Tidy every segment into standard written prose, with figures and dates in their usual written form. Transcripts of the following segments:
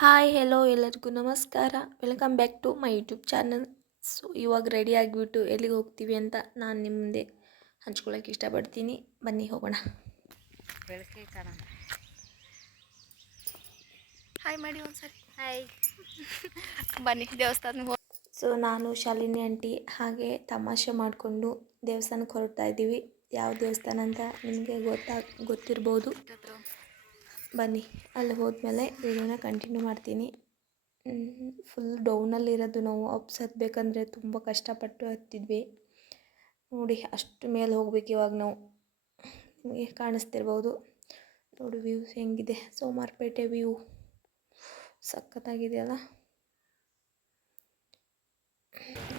Hi hello ಎಲ್ಲರಿಗೂ ನಮಸ್ಕಾರ. Welcome back to my YouTube channel. So ಇವಾಗ ರೆಡಿ ಆಗಿಬಿಟ್ಟು ಎಲ್ಲಿಗೆ ಹೋಗ್ತೀವಿ ಅಂತ ನಾನು ನಿಮ್ಮ ಮುಂದೆ ಹಂಚ್ಕೊಳ್ಳೋಕೆ ಇಷ್ಟಪಡ್ತೀನಿ. ಬನ್ನಿ ಹೋಗೋಣ. ಬೆಳಗ್ಗೆ ಕಾರಣ ಹಾಯ್ ಮಾಡಿ ಒಂದ್ಸರಿ. ಹಾಯ್. ಬನ್ನಿ ದೇವಸ್ಥಾನಕ್ಕೆ ಹೋಗಿ. ಸೊ ನಾನು ಶಾಲಿನಿ ಆಂಟಿ ಹಾಗೆ ತಮಾಷೆ ಮಾಡಿಕೊಂಡು ದೇವಸ್ಥಾನಕ್ಕೆ ಹೊರಡ್ತಾ ಇದ್ದೀವಿ. ಯಾವ ದೇವಸ್ಥಾನ ಅಂತ ನಿಮಗೆ ಗೊತ್ತಿರ್ಬೋದು. ಬನ್ನಿ ಅಲ್ಲಿ ಹೋದ್ಮೇಲೆ ವಿಡಿಯೋನ ಕಂಟಿನ್ಯೂ ಮಾಡ್ತೀನಿ. ಫುಲ್ ಡೌನಲ್ಲಿರೋದು, ನಾವು ಅಪ್ಸ್ ಹತ್ತಬೇಕಂದ್ರೆ ತುಂಬ ಕಷ್ಟಪಟ್ಟು ಹತ್ತಿದ್ವಿ. ನೋಡಿ ಅಷ್ಟು ಮೇಲೆ ಹೋಗ್ಬೇಕು ಇವಾಗ ನಾವು. ನಿಮಗೆ ಕಾಣಿಸ್ತಿರ್ಬೋದು ನೋಡಿ ವ್ಯೂಸ್ ಹೆಂಗಿದೆ. ಸೋಮಾರಪೇಟೆ ವ್ಯೂ ಸಖತ್ತಾಗಿದೆಯಲ್ಲ,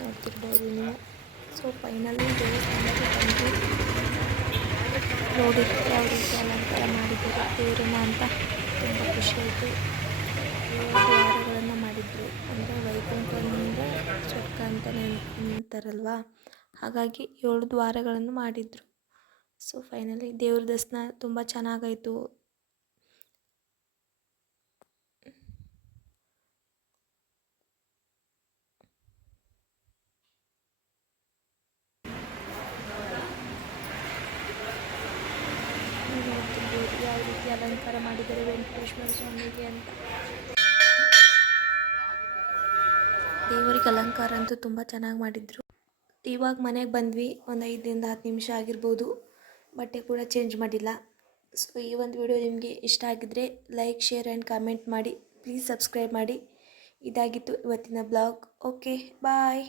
ನೋಡ್ತಿರ್ಬೋದು ನೀವು. ಸೊ ಫೈನಲಿ ದೇವಸ್ಥಾನಕ್ಕೆ ಬಂದು ನೋಡಿ ಯಾವ ರೀತಿ ಅಲಂಕಾರ ಮಾಡಿದ್ದಾರೆ ದೇವರನ್ನ ಅಂತ ತುಂಬ ಖುಷಿ ಆಯಿತು. 7 ದ್ವಾರಗಳನ್ನು ಮಾಡಿದರು, ಅಂದರೆ ವೈಕುಂಠದಿಂದ ಸ್ವರ್ಗ ಅಂತಲೇ ಅಂತಾರಲ್ವ, ಹಾಗಾಗಿ 7 ದ್ವಾರಗಳನ್ನು ಮಾಡಿದರು. ಸೊ ಫೈನಲಿ ದೇವ್ರ ದರ್ಶನ ತುಂಬ ಚೆನ್ನಾಗಾಯಿತು. ನೋಡ್ತಿರ್ಬೋದು ಯಾವ ರೀತಿ ಅಲಂಕಾರ ಮಾಡಿದ್ದಾರೆ ವೆಂಕಟೇಶ್ವರ ಸ್ವಾಮಿಗೆ ಅಂತ. ದೇವರಿಗೆ ಅಲಂಕಾರ ಅಂತೂ ತುಂಬ ಚೆನ್ನಾಗಿ ಮಾಡಿದರು. ಇವಾಗ ಮನೆಗೆ ಬಂದ್ವಿ, ಒಂದು 5ರಿಂದ 10 ನಿಮಿಷ ಆಗಿರ್ಬೋದು. ಬಟ್ಟೆ ಕೂಡ ಚೇಂಜ್ ಮಾಡಿಲ್ಲ. ಸೊ ಈ ಒಂದು ವಿಡಿಯೋ ನಿಮಗೆ ಇಷ್ಟ ಆಗಿದ್ದರೆ ಲೈಕ್, ಶೇರ್ ಆ್ಯಂಡ್ ಕಾಮೆಂಟ್ ಮಾಡಿ. ಪ್ಲೀಸ್ ಸಬ್ಸ್ಕ್ರೈಬ್ ಮಾಡಿ. ಇದಾಗಿತ್ತು ಇವತ್ತಿನ ಬ್ಲಾಗ್. Okay bye.